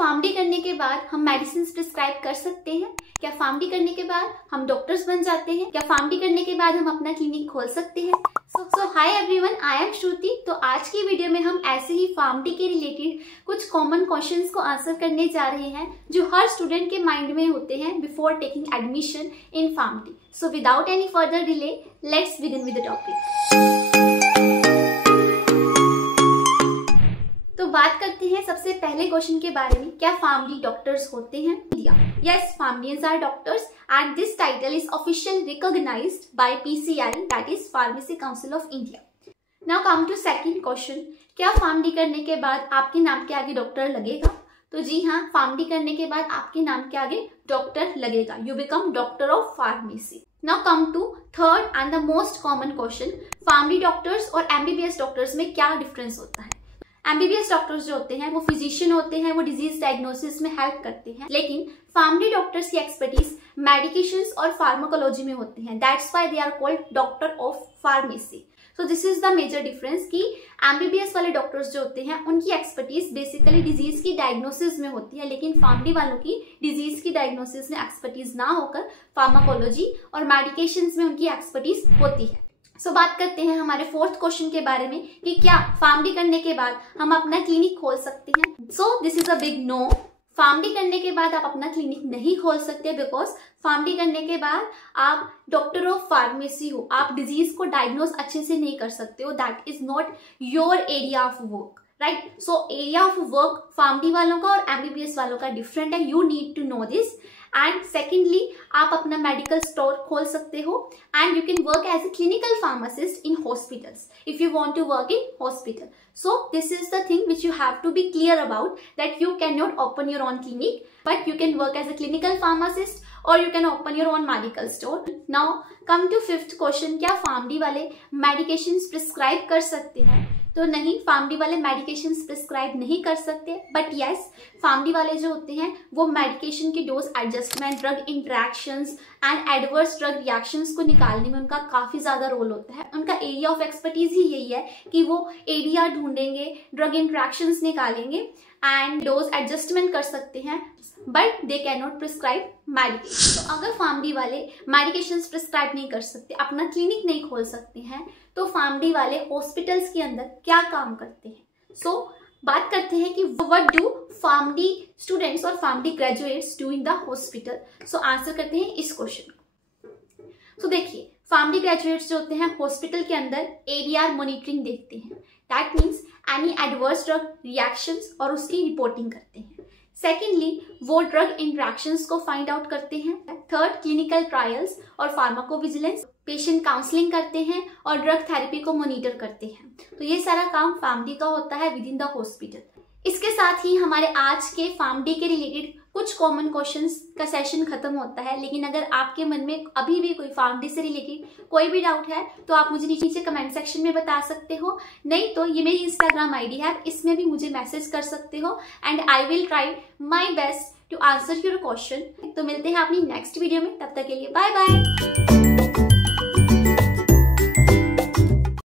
PharmD करने के बाद हम मेडिसिन प्रिस्क्राइब कर सकते हैं? क्या फार्मडी करने के बाद हम डॉक्टर्स बन जाते हैं? क्या फार्मडी करने के बाद हम अपना क्लिनिक खोल सकते हैं? सो हाय एवरीवन, आई एम श्रुति। तो आज की वीडियो में हम ऐसे ही फार्मडी के रिलेटेड कुछ कॉमन क्वेश्चंस को आंसर करने जा रहे हैं जो हर स्टूडेंट के माइंड में होते हैं before taking admission in PharmD. So without any further delay, let's begin with the topic. तो बात करते हैं सबसे पहले क्वेश्चन के बारे में, क्या फार्मडी डॉक्टर्स होते हैं? Yes, Pharmadians are doctors and this title is officially recognized by PCI, that is Pharmacy Council of India. Now come to second question, क्या फार्मडी करने के बाद आपके नाम के आगे डॉक्टर लगेगा? तो जी हाँ, फार्मडी करने के बाद आपके नाम के आगे डॉक्टर लगेगा। You become doctor of pharmacy. Now come to third and the most common question, PharmD doctors और MBBS डॉक्टर्स में क्या डिफरेंस होता है? MBBS डॉक्टर्स जो होते हैं वो फिजिशियन होते हैं, वो डिजीज डायग्नोसिस में हेल्प करते हैं, लेकिन फार्मडी डॉक्टर्स की एक्सपर्टीज मेडिकेशंस और फार्माकोलॉजी में होते हैं। That's why they are called doctor of pharmacy. So this is the major difference कि MBBS वाले डॉक्टर्स जो होते हैं उनकी एक्सपर्टीज बेसिकली डिजीज की डायग्नोसिस में होती है, लेकिन फार्मडी वालों की डिजीज की डायग्नोसिस में एक्सपर्टीज ना होकर फार्माकोलॉजी और मेडिकेशंस में उनकी एक्सपर्टीज होती है। सो बात करते हैं हमारे फोर्थ क्वेश्चन के बारे में कि क्या फार्मडी करने के बाद हम अपना क्लिनिक खोल सकते हैं? So this is a big no. PharmD करने के बाद आप अपना क्लिनिक नहीं खोल सकते, बिकॉज फार्मडी करने के बाद आप डॉक्टर ऑफ फार्मेसी हो, आप डिजीज को डायग्नोज अच्छे से नहीं कर सकते हो। That is not your area of work, right? So area of work PharmD वालों का और MBBS वालों का डिफरेंट है। You need to know this. And secondly, आप अपना मेडिकल स्टोर खोल सकते हो and you can work as a clinical pharmacist in hospitals if you want to work in hospital. So this is the thing which you have to be clear about, that you cannot open your own clinic, but you can work as a clinical pharmacist or you can open your own medical store. Now come to fifth question, क्या PharmD वाले medications prescribe कर सकते हैं? तो नहीं, PharmD वाले medications prescribe नहीं कर सकते, बट यस, फार्मडी वाले जो होते हैं वो मेडिकेशन की dose adjustment, drug interactions and adverse drug reactions को निकालने में उनका काफ़ी ज़्यादा रोल होता है। उनका एरिया ऑफ एक्सपर्टीज ही यही है कि वो एरिया ढूंढेंगे, ड्रग इंटरेक्शंस निकालेंगे एंड डोज एडजस्टमेंट कर सकते हैं, but they can not prescribe medication. तो अगर फार्मडी वाले मेडिकेशंस प्रिस्क्राइब नहीं कर सकते, अपना क्लिनिक नहीं खोल सकते हैं, तो फार्मडी वाले हॉस्पिटल्स के अंदर क्या काम करते हैं? सो बात करते हैं कि व्हाट डू फार्मडी स्टूडेंट्स और PharmD graduates do in the hospital. So answer करते हैं इस क्वेश्चन को। सो देखिए, फार्मडी ग्रेजुएट्स जो होते हैं हॉस्पिटल के अंदर ADR मॉनिटरिंग देखते हैं। That means any adverse drug reactions और उसकी रिपोर्टिंग करते हैं। सेकेंडली, वो ड्रग इंट्रैक्शंस को फाइंड आउट करते हैं। थर्ड, क्लिनिकल ट्रायल्स और फार्माकोविजिलेंस, पेशेंट काउंसलिंग करते हैं और ड्रग थेरेपी को मॉनिटर करते हैं। तो ये सारा काम फार्मडी का होता है विद इन द हॉस्पिटल। इसके साथ ही हमारे आज के फार्मडी के रिलेटेड कुछ कॉमन क्वेश्चंस का सेशन खत्म होता है, लेकिन अगर आपके मन में अभी भी कोई फार्मडी से रिलेटेड कोई भी डाउट है तो आप मुझे नीचे कमेंट सेक्शन में बता सकते हो। नहीं तो ये मेरी Instagram ID है, इसमें भी मुझे मैसेज कर सकते हो and I will try my best to answer your question. तो मिलते हैं अपनी नेक्स्ट वीडियो में, तब तक के लिए बाय बाय।